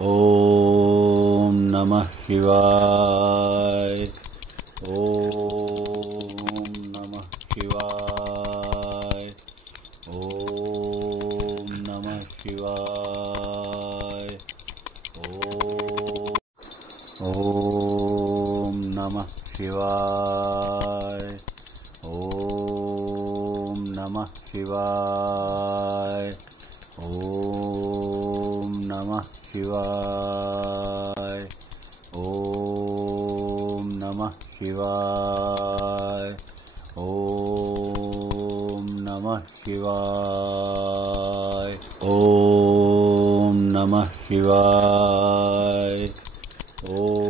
ॐ नमः शिवाय। ॐ नमः शिवाय। ॐ नमः शिवाय। ॐ नमः शिवाय। ॐ नमः शिवाय। ॐ नमः शिवाय। ॐ नमः शिवाय। ॐ नमः शिवाय। ॐ नमः शिवाय। ॐ